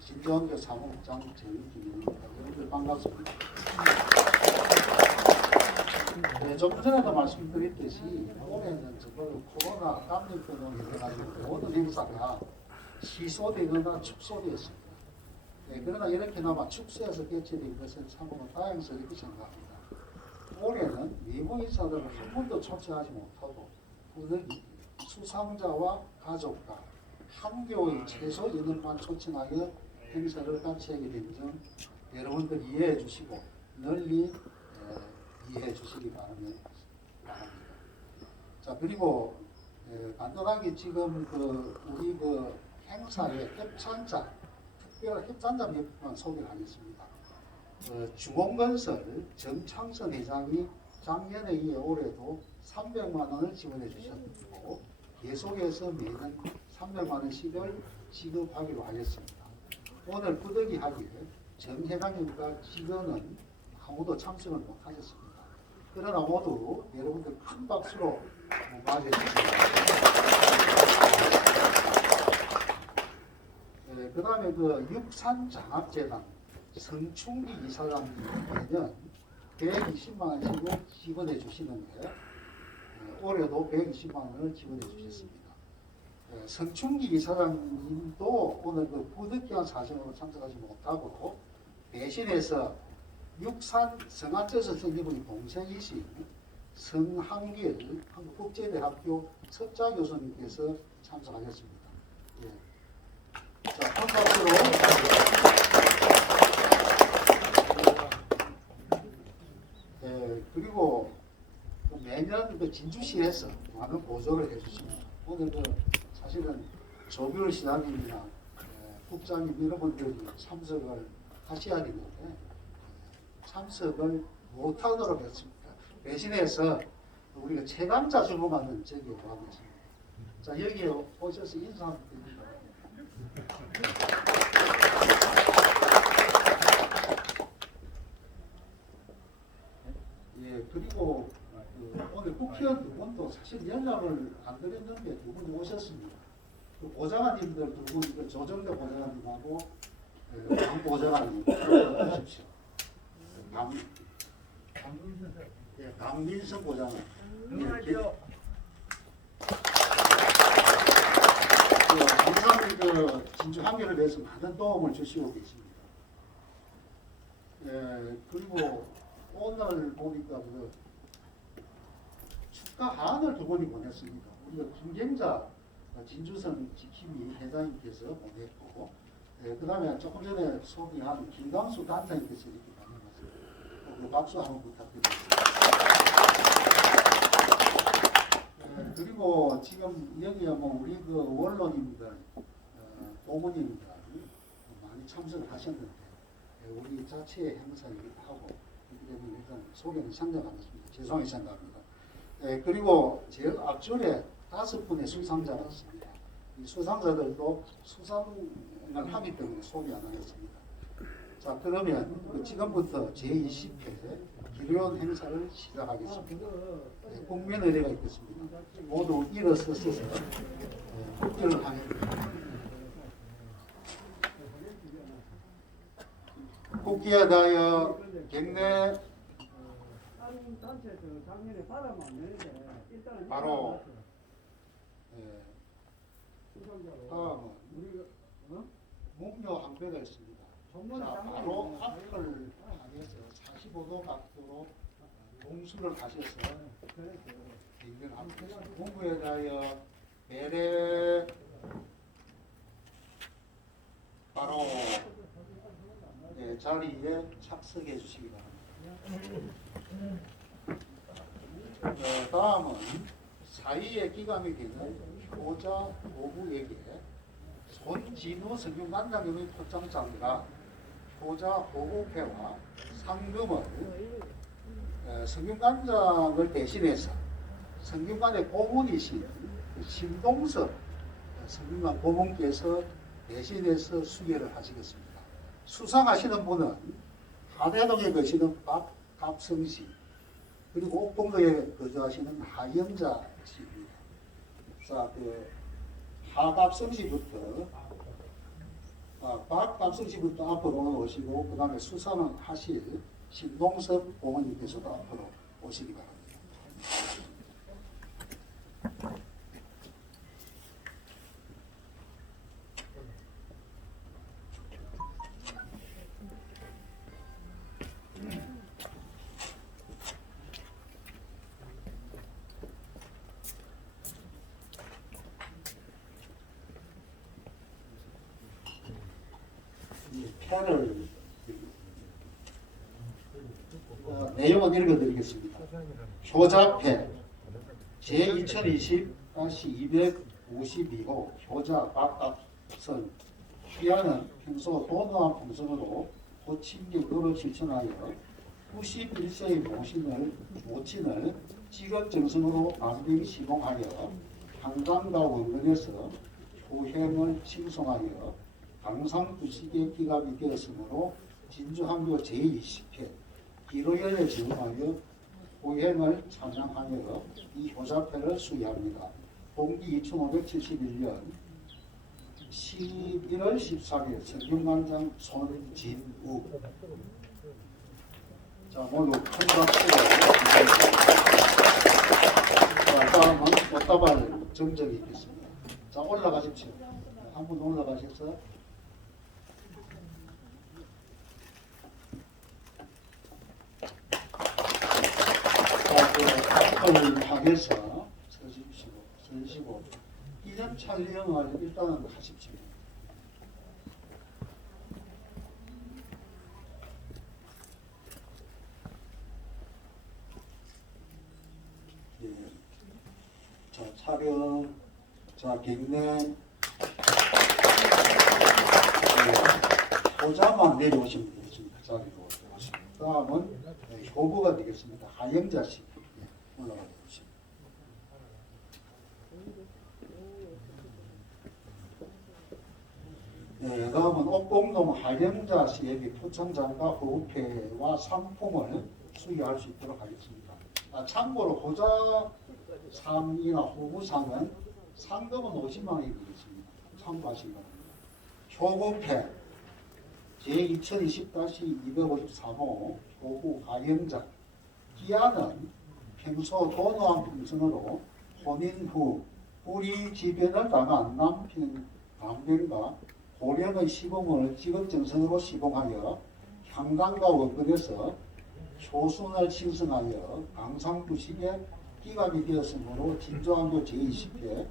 진정교 사무국장 정기입니다. 여러분들 반갑습니다. 네, 좀 전에도 말씀드렸듯이 올해는 저거 코로나 감염 때문에 해가지고 모든 행사가 취소되거나 축소되었습니다. 네, 그러나 이렇게나마 축소해서 개최된 것은 참으로 다행스럽게 생각합니다. 올해는 외부 인사들을 한 번도 초청하지 못하고 오늘 수상자와 가족과 한교의 최소 인원만 초청하여 행사를 같이 하게 된 점 여러분들 이해해 주시고 널리 에, 이해해 주시기 바랍니다. 자 그리고 에, 간단하게 지금 그 우리 그 행사의 협찬자 특별 협찬자 몇 분만 소개를 하겠습니다. 어, 중공건설 정창선 회장이 작년에 이어 올해도 300만 원을 지원해 주셨고 계속해서 매년 300만 원씩을 지급하기로 하였습니다. 오늘 부득이하게 정 회장님과 직원은 아무도 참석을 못하셨습니다. 그러나 모두 여러분들 큰 박수로 맞이해 주시기 바랍니다. 그 다음에 그 육산장학재단 성충기 이사장님 매년 120만 원씩을 지원해 주시는데 어, 올해도 120만 원을 지원해 주셨습니다. 예, 성충기 이사장님도 오늘 그 부득이한 사정으로 참석하지 못하고 대신해서 육산 성안저 선생님의 동생이신 성한길 한국국제대학교 석자 교수님께서 참석하셨습니다. 예. 자, 한 박수로 예, 그리고 그 매년 그 진주시에서 많은 보조를 해주십니다. 오늘 그 사실은 시장님이나 예, 국장님 이런 분들이 참석을 하셔야 되는데 예, 참석을 못하도록 했습니다. 대신해서 우리가 체감자 주고받는 저기 와 계십니다. 자 여기에 오셔서 인사 드립니다. 예, 그리고 국회의원 두 분도 사실 연락을 안 드렸는데 두 분 오셨습니다. 그 보좌관님들 두 분, 그 조정대 보좌관님하고 그강 보좌관님 오십시오. 강, 예, 강민석 보좌관. 예, 그 항상 그 진주 한결을 위해서 많은 도움을 주시고 계십니다. 예, 그리고 오늘 보니까 그 축가 하안을 두 분이 보냈습니다. 우리가 김경자 진주성 지킴이 회장님께서 보냈고, 예, 그 다음에 조금 전에 소개한 김광수 단장님께서 이렇게 보내셨습니다. 그 박수 한번 부탁드립니다. 예, 그리고 지금 여기에 뭐 우리 그 원로님들, 어, 고모님들 많이 참석을 하셨는데 예, 우리 자체 행사이기도 하고 그렇기 때문에 일단 소개는 상정하겠습니다. 죄송하게 생각합니다. 예, 그리고 제 앞줄에 다섯 분의 수상자가 있습니다. 이 수상자들도 수상을 하기 때문에 소개 안 하겠습니다. 자 그러면 그 지금부터 제20회 기료원 행사를 시작하겠습니다. 네, 국민 의례가 있겠습니다. 모두 일어서서 예, 국교를 하겠습니다. 국기에 대하여 갱내 바로 예, 수상자로 다음은 어? 목료 항배가 있습니다. 전문 자, 바로. 앞을 향해서 45도 각도로 동수를 가셔서 인근 앞에서 공부에 대하여 배례 바로 네, 자리에 착석해 주시기 바랍니다. 어, 다음은 사이의 기감이 되는 효자 고부에게 손진우 성균관장님의 포장장과 효자 보고회와 상금을 어, 성균관장을 대신해서 성균관의 고문이신 그 신동섭 어, 성균관 고문께서 대신해서 수여를 하시겠습니다. 수상하시는 분은 하대동에 거시는 박갑성 씨 그리고 옥동도에 거주하시는 하영자 자, 그 하갑성 씨부터 아, 박감성씨부터 앞으로 오시고 그 다음에 수사는 하실 신동섭 공원님께서도 앞으로 오시기 바랍니다. 이 패를 어, 내용은 읽어드리겠습니다. 효자패 제2020-252호 효자 박갑선. 피아는 평소 도노한 풍선으로 호칭격으로 실천하여 91세의 모신을 모친을 직업 정성으로 만병 시봉하여 한강과 원근에서 효행을 칭송하여 강상부식의 기감이 되었으므로 진주한교 제20회 기로연에 증하여 호행을 찬양하여 이 효자패를 수여합니다. 동기 2571년 11월 13일 성균관장 손진우 자 모두 큰 박수로 자 다음은 꽃다발 정정이 있겠습니다. 자 올라가십시오. 한 분 올라가셔서 앞을 향해서 서주시고 서시고 이전 촬영을 일단은 하십시오. 예. 자 촬영 자 경례 예. 보자만 내려오시면 되겠습니다. 그 자리로 오시고 다음은 예, 효부가 되겠습니다. 하영자 씨 예, 올라가 주시죠. 네, 다음은 옥봉동 하영자 씨에게 표창장과 호흡회와 상품을 수여할 수 있도록 하겠습니다. 아, 참고로 호자상이나 호구상은 상금은 50만 원이 되겠습니다. 참고하시기 바랍니다. 효구회 제2020-253호 효구 하영자 기한은 평소 도노한 평선으로 혼인 후 우리 집에는 당한 남편 남편과 고령의 시공을 직업정성으로 시공하여 향강과 원근에서 효순을 신성하여 강상부식에 기감이 되었으므로 진조한교 제20회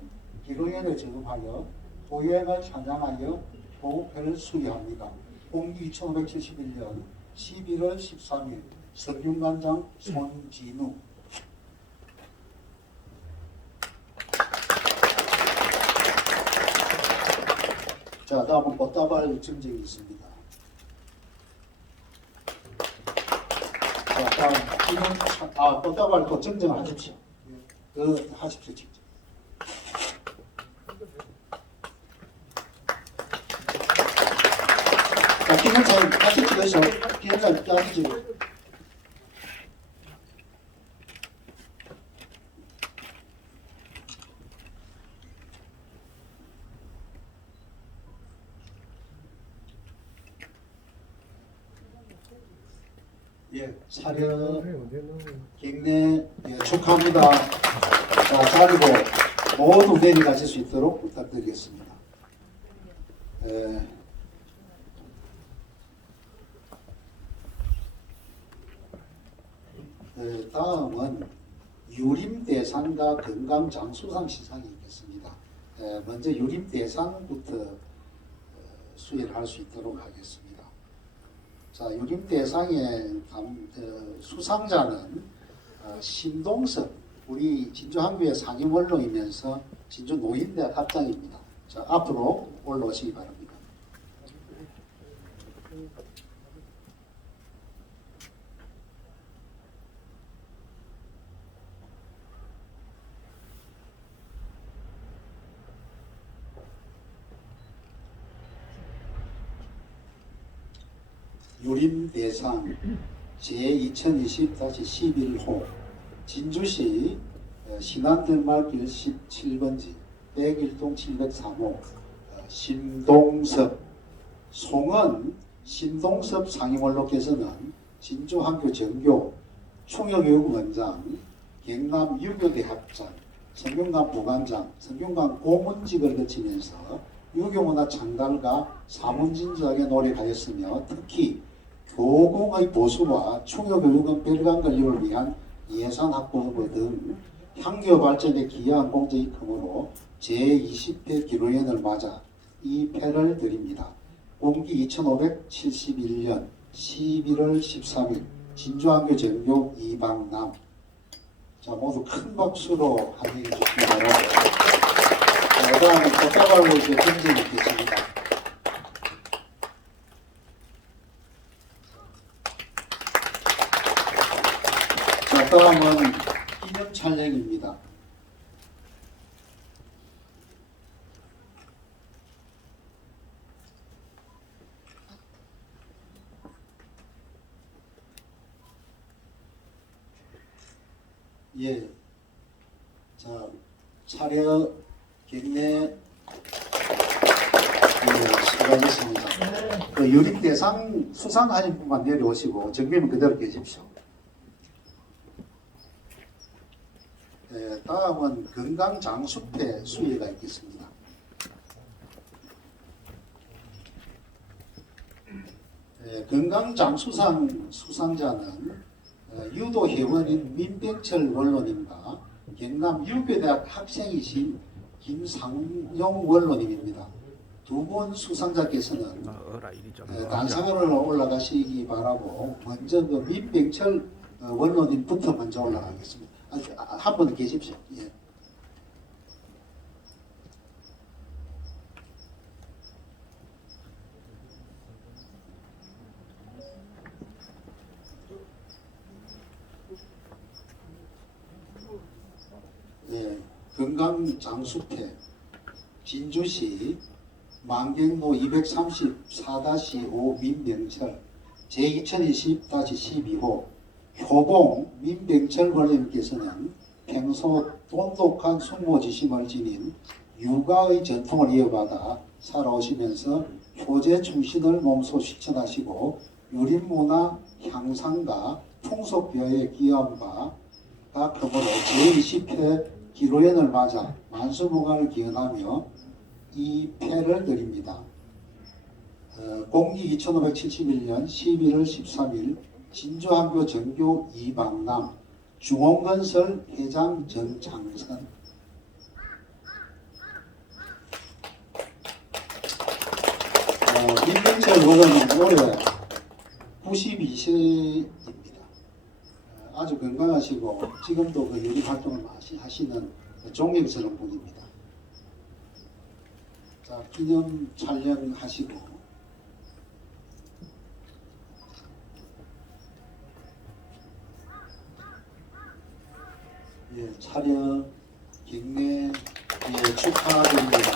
기로연에 저금하여 호행을 찬양하여 호흡회를 수여합니다. 공기 2571년 11월 13일 성균관장 손진우 자 다음은 꽃다발 증정이 있습니다. 자 다음 아 꽃다발 또 증정하십시오. 그 하십시오 직접. 자 김현찬 다시 찍으셔. 김현찬 다시. 예, 차려 경례 예, 축하합니다. 자, 자리고 모두 내려가실 수 있도록 부탁드리겠습니다. 예. 예, 다음은 유림대상과 건강장수상 시상이 있겠습니다. 예, 먼저 유림대상부터 어, 수여를 할 수 있도록 하겠습니다. 자, 유림 대상의 감- 어, 수상자는 어, 신동섭 우리 진주항교의 상임원로이면서 진주 노인대학 학장입니다. 자, 앞으로 올라오시기 바랍니다. 유림대상 제2020-11호 진주시 어, 신안들말길 17번지 101동 703호 어, 신동섭. 송은 신동섭 상임원로께서는 진주학교 정교 총여교육원장, 경남 유교대학장, 성균관 부관장, 성균관 고문직을 거치면서 유교문화 창달과 사문진작에 노력하였으며 특히 교공의 보수와 충효교육원 별관 건립을 위한 예산 확보 등 향교 발전에 기여한 공적이 크므로 제20회 기로연을 맞아 이 패를 드립니다. 공기 2571년 11월 13일 진주학교 전교 이방남 자 모두 큰 박수로 환영해 주시기 바랍니다. 자, 그다음에 꽃다발로 이제 경쟁이 있겠습니다. 자 다음은 기념 촬영입니다. 예. 자, 차례 경례 예, 수고하셨습니다. 그 유립대상 수상하신 분만 내려오시고 정비는 그대로 계십시오. 예, 다음은 건강장수패 수혜가 있겠습니다. 예, 건강장수상 수상자는 어, 유도 회원인 민병철 원로님과 경남 유교대학 학생이신 김상용 원로님입니다. 두 분 수상자께서는 어, 좀. 어, 단상으로 올라가시기 바라고 먼저 그 민병철 어, 원로님부터 먼저 올라가겠습니다. 아, 한분 계십시오. 예. 예, 건강장수패 진주시 만경로 234-5 민병철 제2020-12호 효봉 민병철 원님께서는 평소 돈독한 숙모지심을 지닌 육아의 전통을 이어받아 살아오시면서 효제 충신을 몸소 실천하시고 유림문화 향상과 풍속비화에 기여한 바가 크므로 제20회 기로연을 맞아 만수무강을 기원하며 이 패를 드립니다. 어, 공기 2571년 11월 13일 진주학교 정교 이방남 중원건설 회장 정장선 어, 민병철 의원은 올해 92세입니다. 아주 건강하시고 지금도 그 유리 활동을 하시- 하시는 종경스러운 분입니다. 자, 기념 촬영하시고 예, 촬영 경례 예, 축하드립니다.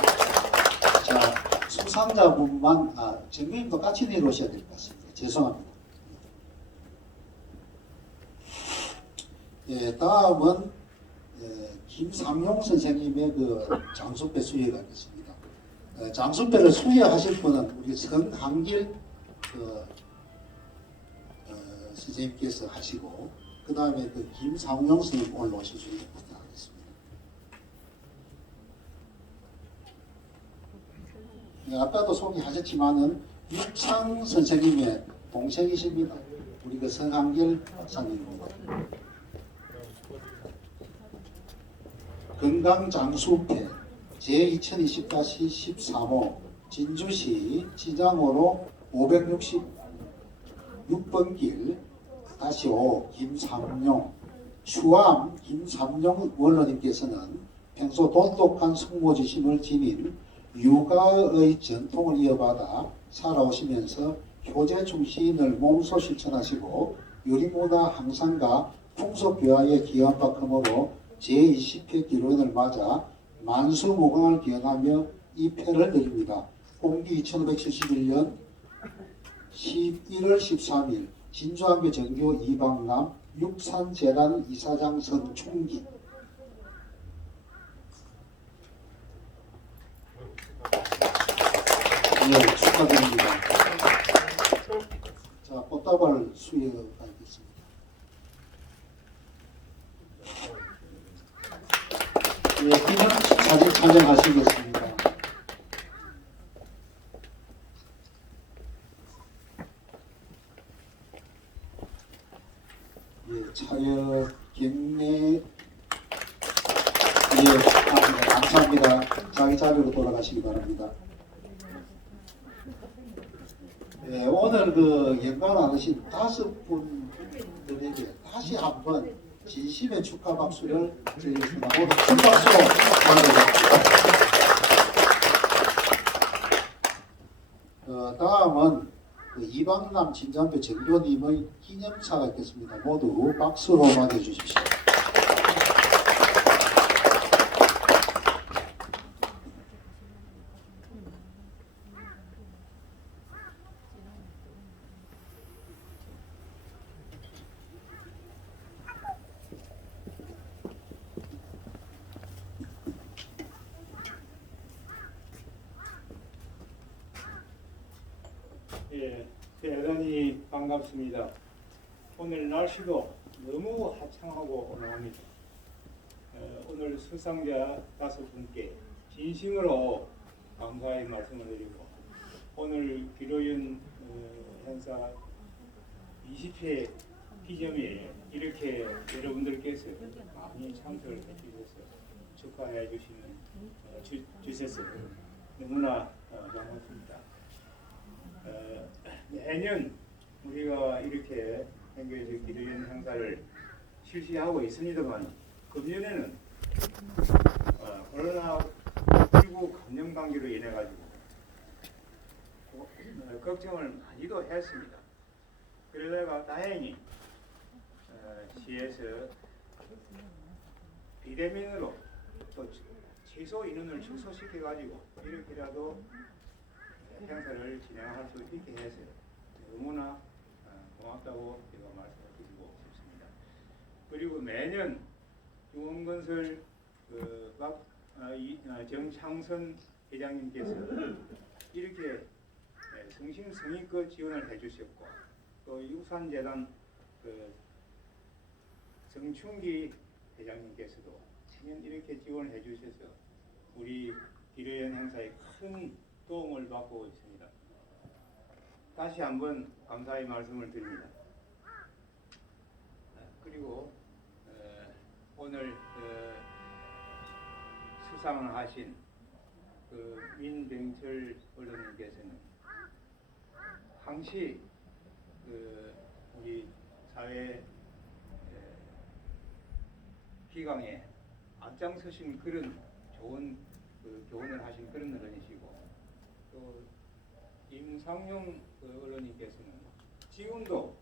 자, 수상자분만 아, 정님도 같이 내려오셔야 될 것 같습니다. 죄송합니다. 예, 다음은 예, 김상용 선생님의 그 장수배 수혜가 있겠습니다. 어, 장수배를 수혜하실 분은 우리 성한길 그 어, 선생님께서 하시고 그 다음에 그 김상용 선생님 올라오실 수 있게 부탁하겠습니다. 네, 아까도 소개하셨지만은 육창 선생님의 동생이십니다. 우리 그 성한길 박사님입니다. 건강장수패 제2020-13호 진주시 지장호로 566번 길 다시 5 김삼용 추암 김삼용 원로님께서는 평소 돈독한 숙모지심을 지닌 육아의 전통을 이어받아 살아오시면서 효제 충신을 몸소 실천하시고 유리문화 향상과 풍속교화에 기여한 바 크므로 제20회 기로연을 맞아 만수무강을 기행하며 이 패를 내립니다. 공기 2571년 11월 13일 진주한교 정교 이방남 육산재단 이사장 선총기 네, 축하드립니다. 자, 꽃다발 수여 예, 사진 촬영하시겠습니다. 예, 촬영 경례 예, 아, 감사합니다. 자기 자리로 돌아가시기 바랍니다. 예, 오늘 그 연관 하신 다섯 분들에게 다시 한번 진심의 축하 박수를 드리겠습니다. 모두 큰 박수 바랍니다. 어, 다음은 그 이방남 진장배 정교님의 기념사가 있겠습니다. 모두 박수로 맞이해 주십시오. 반갑습니다. 오늘 날씨도 너무 화창하고 오늘합니다. 어, 오늘 수상자 다섯 분께 진심으로 감사의 말씀을 드리고 오늘 기로연 어, 행사 20회 기념에 이렇게 여러분들께서 많이 참석을 해주셔서 축하해 주시는 어, 주, 주셔서 너무나 어, 반갑습니다. 어, 매년 우리가 이렇게 행교에서 기도연 행사를 실시하고 있습니다만 금년에는 어, 코로나19 감염 관계로 인해 가지고 어, 걱정을 많이도 했습니다. 그러다가 다행히 어, 시에서 비대면으로 또 최소 인원을 축소시켜 가지고 이렇게라도 행사를 진행할 수 있게 해서 너무나 어, 고맙다고 제가 말씀을 드리고 싶습니다. 그리고 매년 중원건설 그 박, 어, 이, 어, 정창선 회장님께서 이렇게 예, 성심성의껏 지원을 해주셨고 또 유산재단 그 정춘기 회장님께서도 매년 이렇게 지원을 해주셔서 우리 기뢰연 행사에 큰 도움을 받고 있습니다. 다시 한번 감사의 말씀을 드립니다. 아, 그리고 어, 오늘 어, 수상을 하신 그 민병철 의원님께서는 항시 그 우리 사회 에, 기강에 앞장서신 그런 좋은 그 교훈을 하신 그런 어른이시고 또 임상용 그 언론님께서는 지금도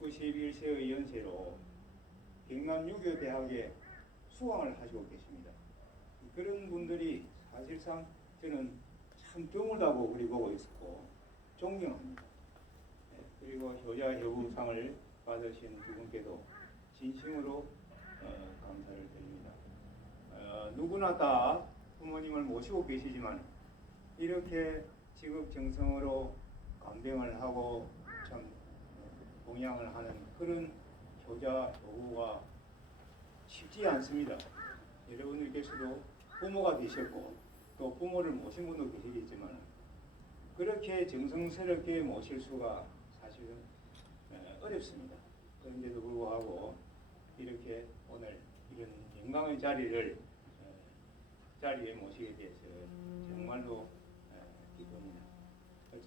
91세의 연세로 경남 유교 대학에 수강을 하시고 계십니다. 그런 분들이 사실상 저는 참 드물다고 그리 보고 있었고 존경합니다. 네, 그리고 효자 효부상을 받으신 두 분께도 진심으로 어, 감사를 드립니다. 어, 누구나 다 부모님을 모시고 계시지만 이렇게 지극정성으로 간병을 하고 참 봉양을 하는 그런 효자 효부가 쉽지 않습니다. 여러분들께서도 부모가 되셨고 또 부모를 모신 분도 계시겠지만 그렇게 정성스럽게 모실 수가 사실은 어, 어렵습니다. 그런데도 불구하고 이렇게 오늘 이런 영광의 자리를 어, 자리에 모시게 돼서 정말로 어, 기쁩니다.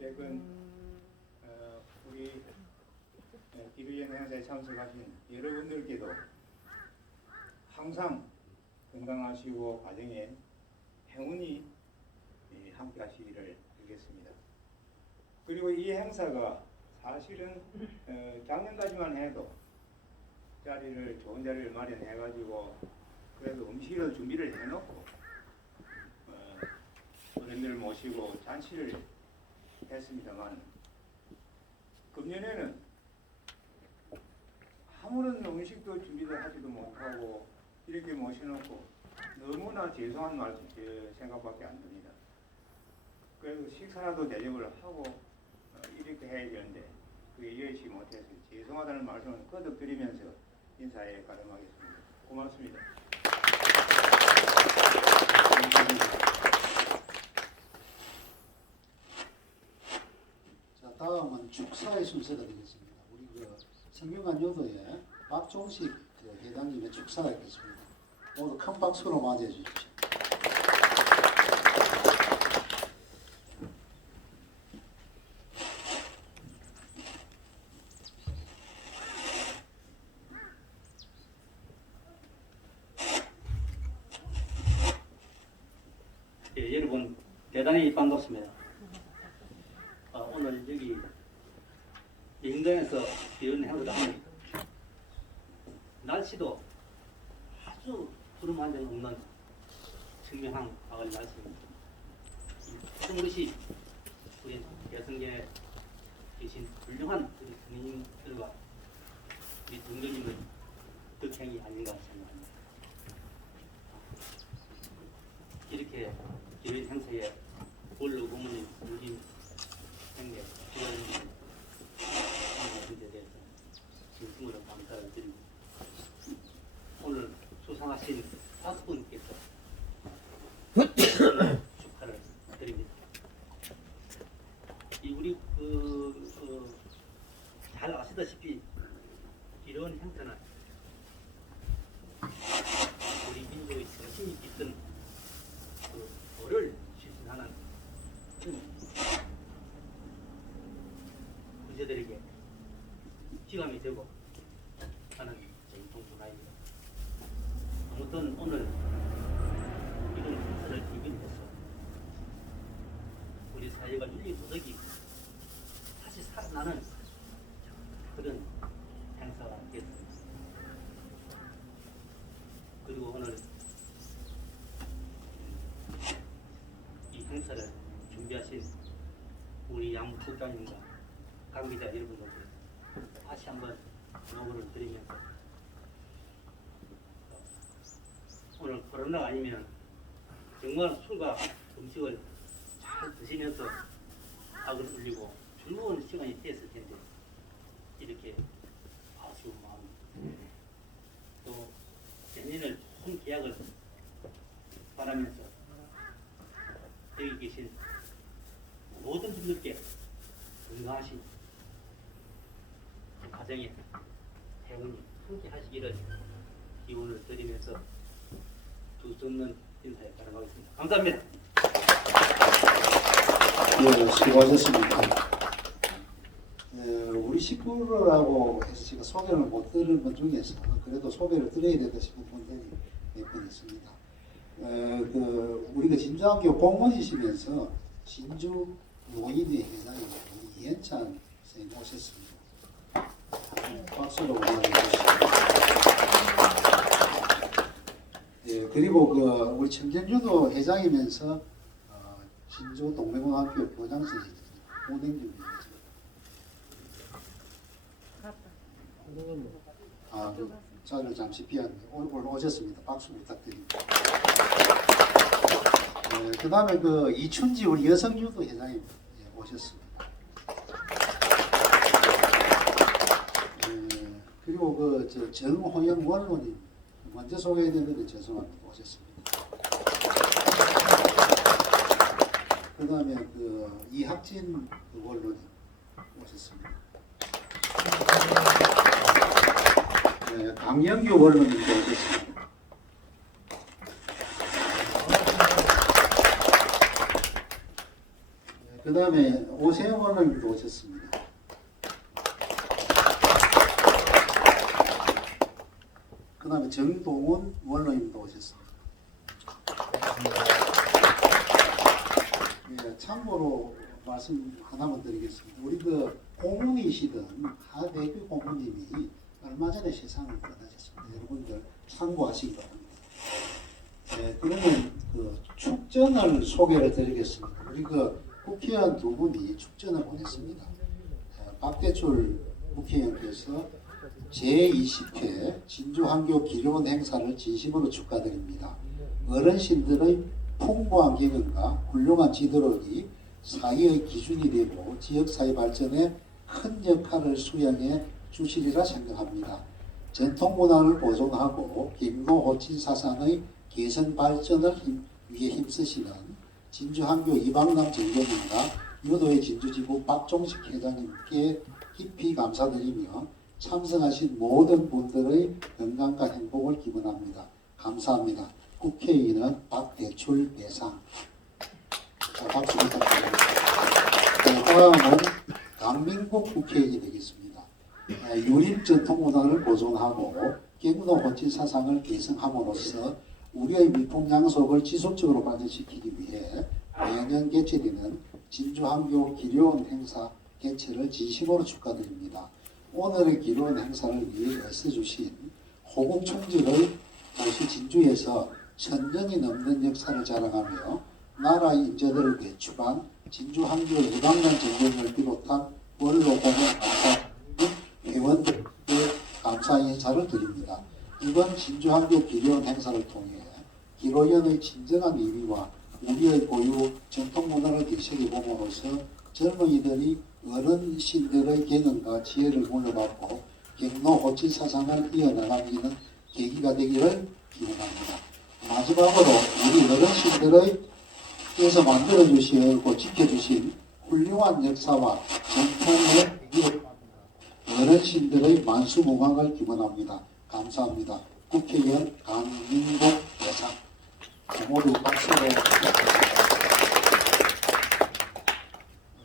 어쨌든 어, 우리 어, 기도연 행사에 참석하신 여러분들께도 항상 건강하시고 가정에 행운이 예, 함께 하시기를 빌겠습니다. 그리고 이 행사가 사실은 어, 작년까지만 해도 자리를 좋은 자리를 마련해 가지고 그래도 음식을 준비를 해놓고 어, 어른들 모시고 잔치를 했습니다만 금년에는 아무런 음식도 준비를 하지도 못하고 이렇게 모셔놓고 너무나 죄송한 말그 생각밖에 안 듭니다. 그래도 식사라도 대접을 하고 어, 이렇게 해야 되는데 그게 이해치 못해서 죄송하다는 말씀을 거듭 드리면서 인사에 가름하겠습니다. 고맙습니다. 자, 축사의 순서가 되겠습니다. 우리 그 성균관 요도에 박종식 그 회장님의 축사가 있겠습니다. 모두 큰 박수로 맞이해 주십시오. 예, 여러분 대단히 반갑습니다. 아, 오늘 여기 영동에서 이런 행사를 합니다. 날씨도 아주 구름 한 점 없는 청명한 가을 날씨입니다. 스물시 우리 대성계에 계신 훌륭한 우리 선생님들과 우리 동료님의 덕행이 아닌가 생각합니다. 이렇게 기획 행사에 원로 고문님, 무림 행례, 하는 데 대해서 진심으로 감사를 드립니다. 오늘 수상하신 다섯 분께서 축하를 드립니다. 이 우리 그, 그, 잘 아시다시피 이런 행사는 우리 민족의 정신이 깃든 그 도를 실천하는 그런 군대들에게 기감이 되고 하는 전통 문화입니다. 아무튼 오늘 이런 행사를 기념해서 우리 사회가 윤리 도덕이 살아나는 그런 행사가 되겠습니다. 그리고 오늘 이 행사를 준비하신 우리 양 국장님과 관계자 여러분들께 다시 한번 고마움을 드리면서 어, 오늘 코로나 아니면 정말 술과 음식을 잘 드시면서 악을 울리고 즐거운 시간이 됐을 텐데 이렇게 아쉬운 마음 또 내년을 좋은 계약을 바라면서 여기 계신 모든 분들께 건강하신 그 가정에 행운이 함께 하시기를 기원을 드리면서 두수 없는 인사에 바라겠습니다. 감사합니다. 예, 수고하셨습니다. 예, 우리 식구라고 해서 제가 소개를 못 드린 분 중에서 그래도 소개를 드려야 된다 싶은 분들이 몇 분 있습니다. 에, 그 우리가 진주학교 공무원이시면서 진주 노인의 회장인 이현찬 선생님 오셨습니다. 박수로 주시죠. 예, 그리고 그 우리 청년유도 회장이면서 어, 진주 동맹고등학교 교장 선생님 오냉규 아, 그 자리를 잠시 비웠는데 오늘 오셨습니다. 박수 부탁드립니다. 네, 그 다음에 그 이춘지 우리 여성유도 회장님 예, 오셨습니다. 예, 그리고 그저 정호영 원로님 먼저 소개해드렸는데 죄송합니다. 오셨습니다. 그 다음에 그 이학진 그 원로님 오셨습니다. 네, 강영규 원로님도 오셨습니다. 그 다음에 오세영 원로님도 오셨습니다. 그 다음에 정동훈 원로님도 오셨습니다. 예, 참고로 말씀 하나만 드리겠습니다. 우리 그 고문이시던 하대규 고문님이 얼마 전에 세상을 떠나셨습니다. 여러분들 참고하시기 바랍니다. 예, 그러면 그 축전을 소개를 드리겠습니다. 우리 그 국회의원 두 분이 축전을 보냈습니다. 예, 박대출 국회의원께서 제20회 진주한교 기론 행사를 진심으로 축하드립니다. 어르신들의 풍부한 경험과 훌륭한 지도력이 사회의 기준이 되고 지역사회 발전에 큰 역할을 수행해 주시리라 생각합니다. 전통 문화를 보존하고 김노 호칭 사상의 개선 발전을 힘- 위해 힘쓰시는 진주한교 이방남 정교님과 유도의 진주지부 박종식 회장님께 깊이 감사드리며 참석하신 모든 분들의 건강과 행복을 기원합니다. 감사합니다. 국회의원은 박대출 배상. 자, 박수 부탁드립니다. 네, 다음은 강민국 국회의원이 되겠습니다. 아, 유림 전통 문화를 보존하고 경로 호칭 사상을 개성함으로써 우리의 미풍양속을 지속적으로 발전시키기 위해 매년 개최되는 진주한교 기료원 행사 개최를 진심으로 축하드립니다. 오늘의 기료원 행사를 위해 애써주신 호국 총질의 도시 진주에서 천년이 넘는 역사를 자랑하며 나라 인재들을 배출한 진주한교 이방년 전쟁을 비롯한 원로 공원 감사 회원들께 감사 인사를 드립니다. 이번 진주한교 기료원 행사를 통해 기로연의 진정한 의미와 우리의 고유 전통 문화를 되새겨 봄으로써 젊은이들이 어른신들의 경험과 지혜를 물려받고 경로 호칭 사상을 이어나가기는 계기가 되기를 기원합니다. 마지막으로 우리 어르신들의 께서 만들어 주시고 지켜주신 훌륭한 역사와 전통의 이 어 어르신들의 만수무강을 기원합니다. 감사합니다. 국회의원 강민국 여사 모두 박수로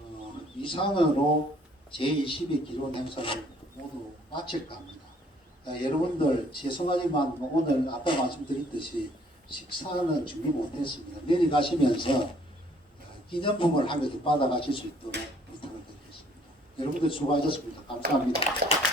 어, 이상으로 제22 기론 행사를 모두 마칠까 합니다. 자, 여러분들 죄송하지만 뭐 오늘 아까 말씀드렸듯이 식사는 준비 못했습니다. 내일 가시면서 어, 기념품을 한개더 받아가실 수 있도록 부탁을 드리겠습니다. 여러분들 수고하셨습니다. 감사합니다.